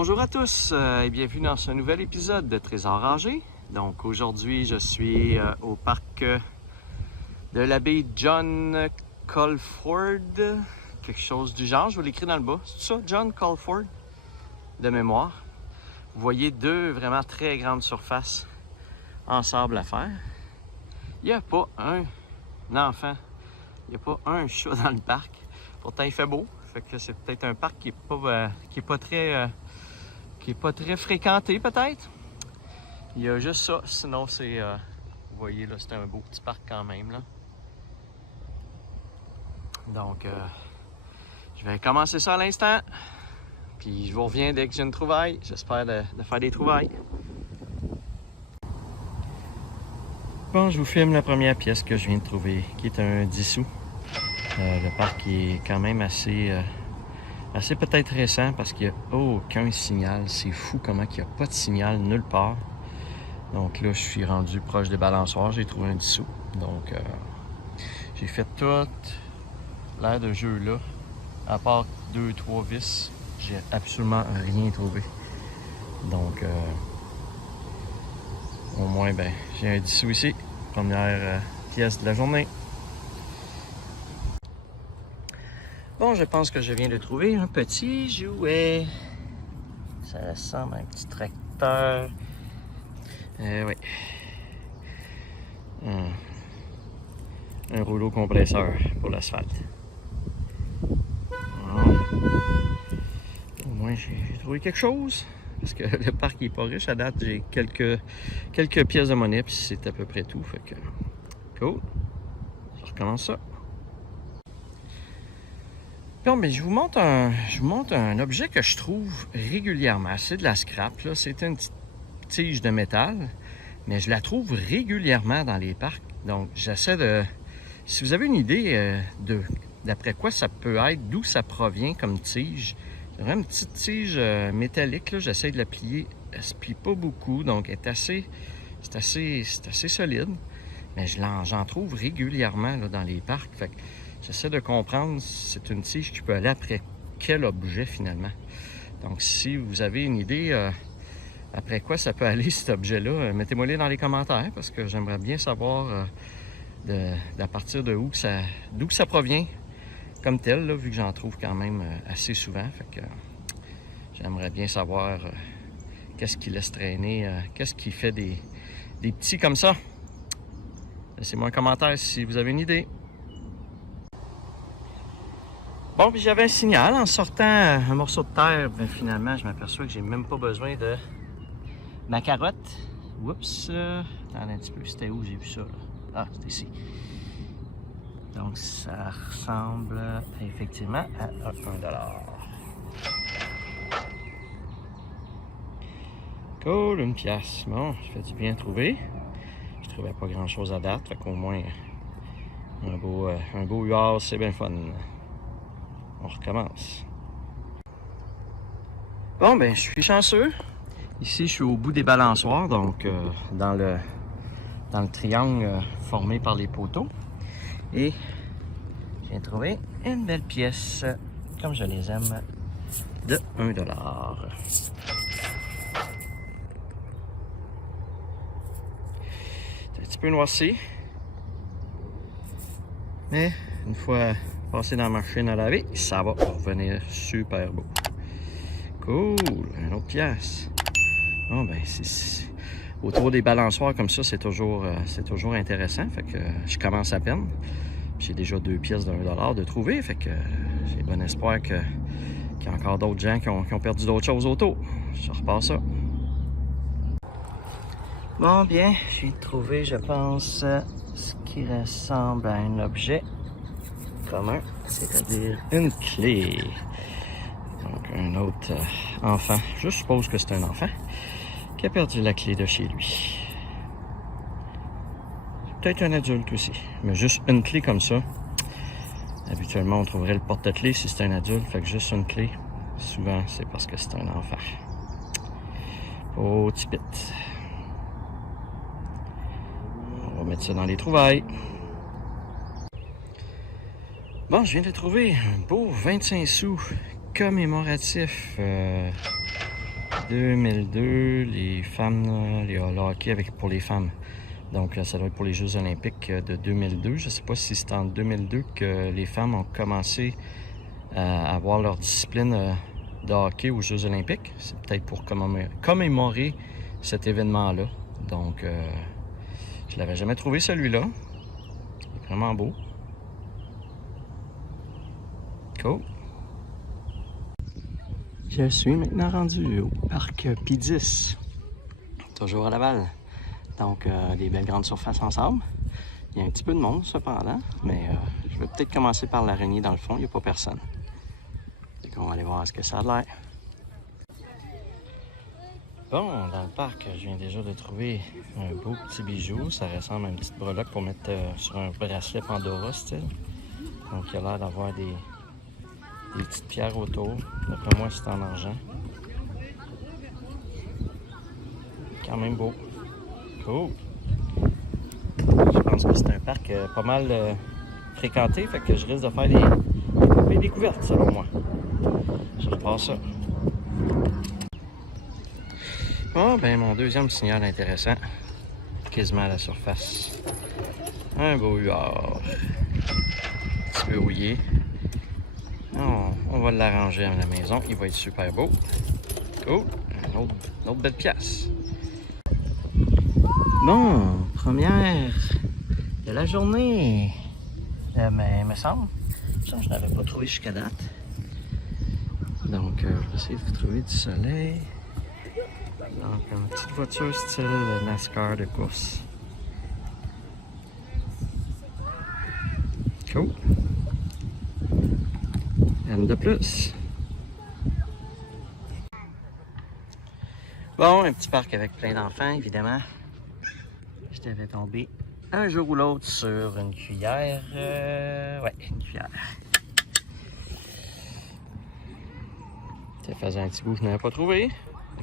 Bonjour à tous et bienvenue dans ce nouvel épisode de Trésor Rangé. Donc aujourd'hui, je suis au parc de l'abbaye John Colford, quelque chose du genre, je vais l'écrire dans le bas. C'est ça, John Colford, de mémoire. Vous voyez deux vraiment très grandes surfaces en sable à faire. Il n'y a pas un enfant, il n'y a pas un chat dans le parc. Pourtant, il fait beau, fait que c'est peut-être un parc qui est pas très fréquenté peut-être. Il y a juste ça, sinon c'est, vous voyez là, c'est un beau petit parc quand même là. Donc, je vais commencer ça à l'instant. Puis je vous reviens dès que j'ai une trouvaille. J'espère de faire des trouvailles. Bon, je vous filme la première pièce que je viens de trouver, qui est un 10 sous. Le parc est quand même assez peut-être récent parce qu'il n'y a aucun signal. C'est fou comment il n'y a pas de signal nulle part. Donc là, je suis rendu proche des balançoires. J'ai trouvé un 10 sous. Donc, j'ai fait tout l'air de jeu là. À part 2-3 vis, j'ai absolument rien trouvé. Donc, au moins, ben, j'ai un 10 sous ici. Première pièce de la journée. Bon, je pense que je viens de trouver un petit jouet. Ça ressemble à un petit tracteur. Oui. Un rouleau compresseur pour l'asphalte. Au moins, j'ai trouvé quelque chose. Parce que le parc n'est pas riche. À date, j'ai quelques pièces de monnaie. Puis c'est à peu près tout. Fait que, cool. Je recommence ça. Bon, mais je vous montre un objet que je trouve régulièrement. C'est de la scrap, là. C'est une petite tige de métal, mais je la trouve régulièrement dans les parcs. Donc, j'essaie de... Si vous avez une idée d'après quoi ça peut être, d'où ça provient comme tige, c'est vraiment une petite tige métallique, là. J'essaie de la plier. Elle se plie pas beaucoup, donc c'est assez solide. Mais j'en trouve régulièrement là, dans les parcs. Fait que j'essaie de comprendre si c'est une tige qui peut aller après quel objet finalement. Donc si vous avez une idée après quoi ça peut aller cet objet-là, mettez-moi-les dans les commentaires parce que j'aimerais bien savoir à partir de d'où ça provient comme tel, là, vu que j'en trouve quand même assez souvent. Fait que j'aimerais bien savoir qu'est-ce qui laisse traîner, qu'est-ce qui fait des petits comme ça. Laissez-moi un commentaire si vous avez une idée. Bon, puis j'avais un signal en sortant un morceau de terre. Ben, finalement, je m'aperçois que j'ai même pas besoin de ma carotte. Oups! Attendez un petit peu, c'était où j'ai vu ça? Là? Ah, c'était ici. Donc, ça ressemble effectivement à 1 $. Cool, une pièce. Bon, je fais du bien trouver. Je trouvais pas grand-chose à date, fait qu'au moins un beau huard, c'est bien fun. On recommence. Bon, ben, je suis chanceux. Ici, je suis au bout des balançoires, donc dans le triangle formé par les poteaux. Et j'ai trouvé une belle pièce, comme je les aime, de 1 $. C'est un petit peu noirci. Mais une fois passé dans la machine à laver, ça va revenir super beau. Cool, une autre pièce. Bon, ben, autour des balançoires comme ça, c'est toujours intéressant. Fait que je commence à peine. J'ai déjà 2 pièces de 1 $ de trouver. Fait que j'ai bon espoir qu'il y a encore d'autres gens qui ont perdu d'autres choses autour. Je repars ça. Bon, bien, je viens de trouver, je pense, ce qui ressemble à un objet commun, c'est-à-dire une clé. Donc, un autre enfant, je suppose que c'est un enfant, qui a perdu la clé de chez lui. Peut-être un adulte aussi, mais juste une clé comme ça. Habituellement, on trouverait le porte-clés si c'est un adulte, fait que juste une clé, souvent, c'est parce que c'est un enfant. Oh, petit pit. On va mettre ça dans les trouvailles. Bon, je viens de trouver un beau 25 sous commémoratif 2002, les femmes, le hockey pour les femmes. Donc ça doit être pour les Jeux olympiques de 2002. Je ne sais pas si c'est en 2002 que les femmes ont commencé à avoir leur discipline de hockey aux Jeux olympiques. C'est peut-être pour commémorer cet événement-là. Donc je l'avais jamais trouvé celui-là. Il est vraiment beau. Cool. Je suis maintenant rendu au parc P10, toujours à Laval. Donc, des belles grandes surfaces en sable. Il y a un petit peu de monde cependant, mais je vais peut-être commencer par l'araignée dans le fond, il n'y a pas personne. Donc, on va aller voir ce que ça a l'air. Bon, dans le parc, je viens déjà de trouver un beau petit bijou. Ça ressemble à une petite breloque pour mettre sur un bracelet Pandora style. Donc, il a l'air d'avoir des petites pierres autour. D'après moi, c'est en argent. Quand même beau. Cool. Je pense que c'est un parc pas mal fréquenté, fait que je risque de faire des découvertes selon moi. Je repars ça. Bon, ben mon deuxième signal intéressant, quasiment à la surface. Un beau huard. Un petit peu rouillé. On va l'arranger à la maison, il va être super beau. Cool, une autre belle pièce. Bon, première de la journée. Mais il me semble, ça je n'avais pas trouvé jusqu'à date. Donc, je vais essayer de vous trouver du soleil. Donc, une petite voiture style NASCAR de course. Cool. Une de plus. Bon, un petit parc avec plein d'enfants, évidemment. Je t'avais tombé un jour ou l'autre sur une cuillère. Ouais, une cuillère. Ça faisait un petit bout que je n'avais pas trouvé.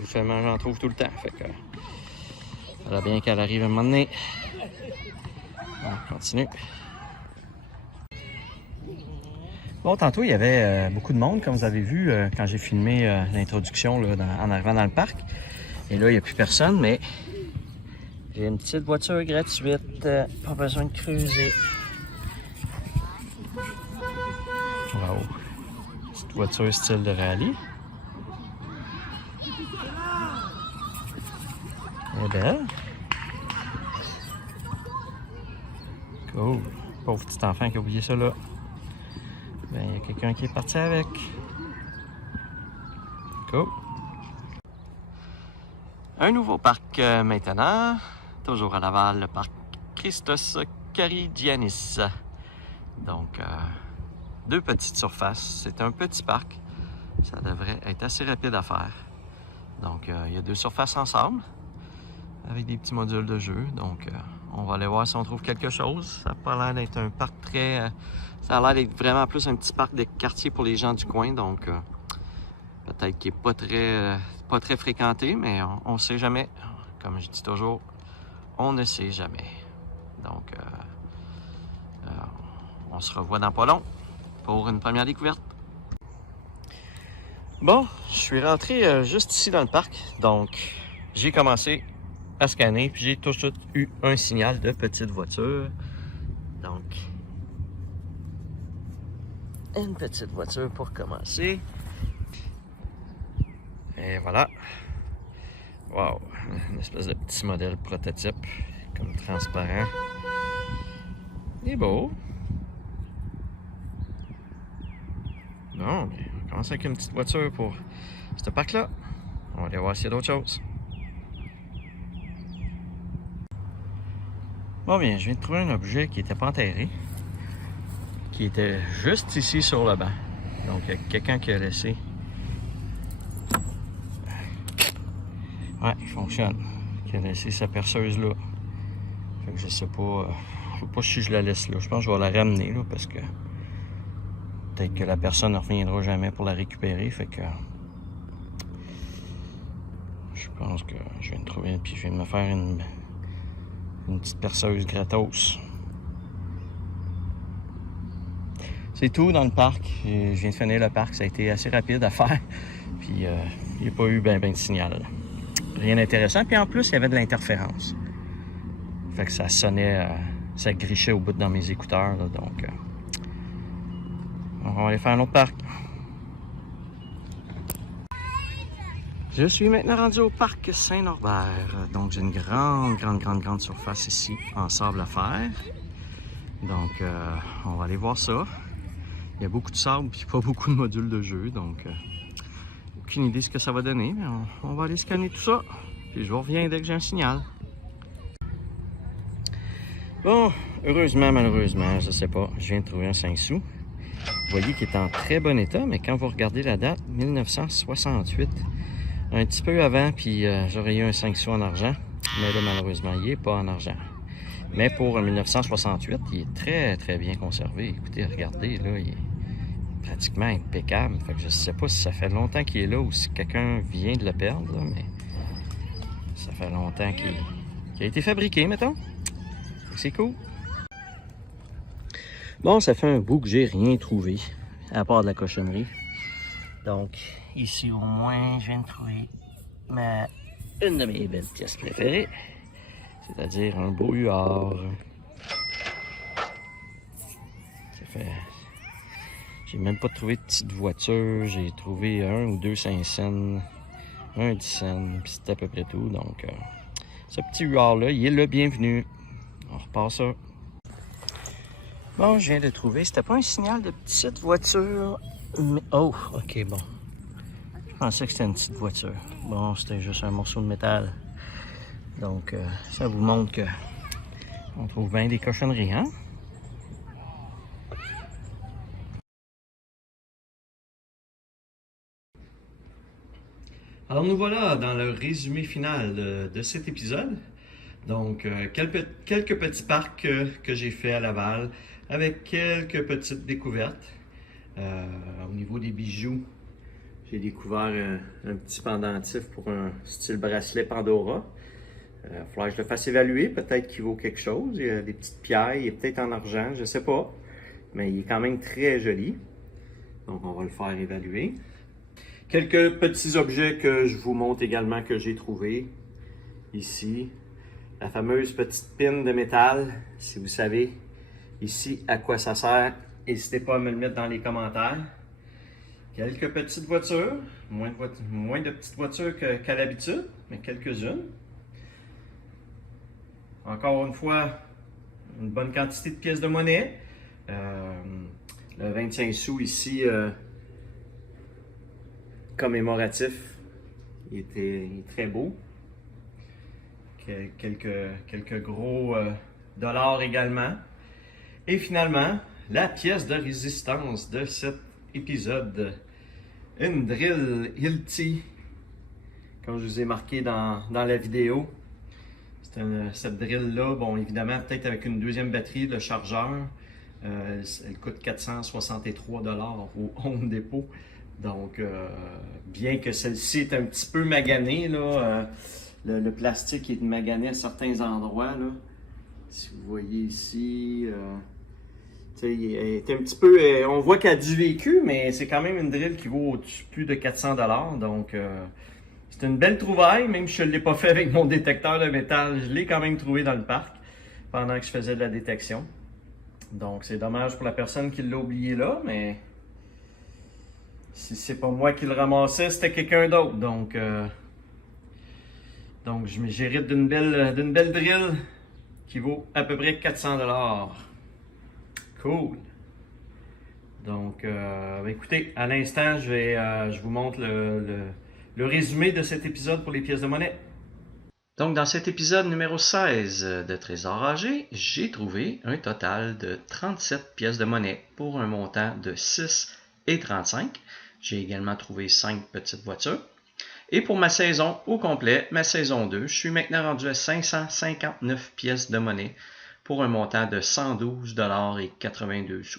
Justement, j'en trouve tout le temps. Fait que ça va bien qu'elle arrive à un moment donné. On continue. Bon, tantôt, il y avait beaucoup de monde, comme vous avez vu quand j'ai filmé l'introduction en arrivant dans le parc. Et là, il n'y a plus personne, mais j'ai une petite voiture gratuite. Pas besoin de creuser. Wow. Petite voiture style de rallye. Elle est belle. Cool. Pauvre petit enfant qui a oublié ça là. Ben, il y a quelqu'un qui est parti avec. Cool. Un nouveau parc maintenant. Toujours à Laval, le parc Christos Karigiannis. Donc, deux petites surfaces. C'est un petit parc. Ça devrait être assez rapide à faire. Donc, il y a deux surfaces ensemble avec des petits modules de jeu. Donc, on va aller voir si on trouve quelque chose. Ça n'a pas l'air d'être un parc très... ça a l'air d'être vraiment plus un petit parc de quartier pour les gens du coin. Donc, peut-être qu'il n'est pas très fréquenté, mais on ne sait jamais. Comme je dis toujours, on ne sait jamais. Donc, on se revoit dans pas long pour une première découverte. Bon, je suis rentré juste ici dans le parc. Donc, j'ai commencé à scanner, puis j'ai tout de suite eu un signal de petite voiture. Donc, une petite voiture pour commencer. Et voilà. Wow, une espèce de petit modèle prototype, comme transparent. Il est beau. Bon, mais on commence avec une petite voiture pour ce parc-là. On va aller voir s'il y a d'autres choses. Bon, bien, je viens de trouver un objet qui n'était pas enterré, qui était juste ici sur le banc. Donc, il y a quelqu'un qui a laissé. Ouais, il fonctionne. Qui a laissé sa perceuse là. Fait que je sais pas si je la laisse là. Je pense que je vais la ramener là parce que peut-être que la personne ne reviendra jamais pour la récupérer. Fait que je pense que je viens de trouver, puis je viens de me faire une petite perceuse gratos. C'est tout dans le parc. Je viens de finir le parc. Ça a été assez rapide à faire. Puis il n'y a pas eu ben de signal. Rien d'intéressant. Puis en plus, il y avait de l'interférence. Fait que ça sonnait, ça grichait au bout dans mes écouteurs. Là, donc, on va aller faire un autre parc. Je suis maintenant rendu au parc Saint-Norbert. Donc, j'ai une grande surface ici en sable à faire. Donc, on va aller voir ça. Il y a beaucoup de sable et pas beaucoup de modules de jeu. Donc, aucune idée de ce que ça va donner. Mais on va aller scanner tout ça. Puis, je vous reviens dès que j'ai un signal. Bon, heureusement, malheureusement, je sais pas. Je viens de trouver un 5 sous. Vous voyez qu'il est en très bon état, mais quand vous regardez la date, 1968. Un petit peu avant, puis j'aurais eu un 5 sous en argent. Mais là, malheureusement, il n'est pas en argent. Mais pour 1968, il est très bien conservé. Écoutez, regardez, là, il est pratiquement impeccable. Fait que je ne sais pas si ça fait longtemps qu'il est là ou si quelqu'un vient de le perdre, là, mais ça fait longtemps qu'il a été fabriqué, mettons. C'est cool. Bon, ça fait un bout que j'ai rien trouvé, à part de la cochonnerie. Donc, ici au moins, je viens de trouver une de mes belles pièces préférées, c'est-à-dire un beau huard. Ça fait... J'ai même pas trouvé de petite voiture, j'ai trouvé un ou deux 5 cents, un 10 cents, puis c'est à peu près tout. Donc, ce petit huard-là, il est le bienvenu. On repart ça. Bon, je viens de trouver, c'était pas un signal de petite voiture, mais... Oh, ok, bon. Je pensais que c'était une petite voiture. Bon, c'était juste un morceau de métal. Donc, ça vous montre que on trouve bien des cochonneries, hein? Alors, nous voilà dans le résumé final de cet épisode. Donc, quelques petits parcs que j'ai fait à Laval avec quelques petites découvertes. Au niveau des bijoux, j'ai découvert un petit pendentif pour un style bracelet Pandora. Il va falloir que je le fasse évaluer, peut-être qu'il vaut quelque chose. Il y a des petites pierres, il est peut-être en argent, je ne sais pas. Mais il est quand même très joli. Donc, on va le faire évaluer. Quelques petits objets que je vous montre également que j'ai trouvés ici. La fameuse petite pin de métal, si vous savez ici à quoi ça sert, n'hésitez pas à me le mettre dans les commentaires. Quelques petites voitures, moins de petites voitures qu'à l'habitude, mais quelques-unes. Encore une fois, une bonne quantité de pièces de monnaie. Le 25 sous ici, commémoratif, il est très beau. Quelques gros dollars également. Et finalement, la pièce de résistance de cet épisode, une drill Hilti, comme je vous ai marqué dans la vidéo. Cette drill-là, bon, évidemment, peut-être avec une deuxième batterie, le chargeur, elle coûte 463 $ au Home Depot. Donc, bien que celle-ci est un petit peu maganée, là, le plastique est magané à certains endroits, là. Si vous voyez ici, elle est un petit peu, on voit qu'elle a du vécu, mais c'est quand même une drill qui vaut plus de 400 $. Donc, c'est une belle trouvaille, même si je ne l'ai pas fait avec mon détecteur de métal, je l'ai quand même trouvé dans le parc pendant que je faisais de la détection. Donc, c'est dommage pour la personne qui l'a oublié là, mais si c'est pas moi qui le ramassais, c'était quelqu'un d'autre. Donc, j'hérite d'une belle drill qui vaut à peu près 400 $. Cool. Donc, écoutez, à l'instant, je vous montre le résumé de cet épisode pour les pièces de monnaie. Donc, dans cet épisode numéro 16 de Trésor âgé, j'ai trouvé un total de 37 pièces de monnaie pour un montant de 6,35 $. J'ai également trouvé 5 petites voitures. Et pour ma saison au complet, ma saison 2, je suis maintenant rendu à 559 pièces de monnaie pour un montant de 112,82 $.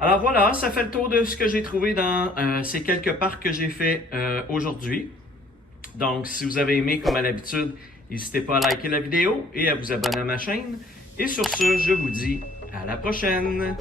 Alors voilà, ça fait le tour de ce que j'ai trouvé dans ces quelques parcs que j'ai fait aujourd'hui. Donc, si vous avez aimé, comme à l'habitude, n'hésitez pas à liker la vidéo et à vous abonner à ma chaîne. Et sur ce, je vous dis à la prochaine!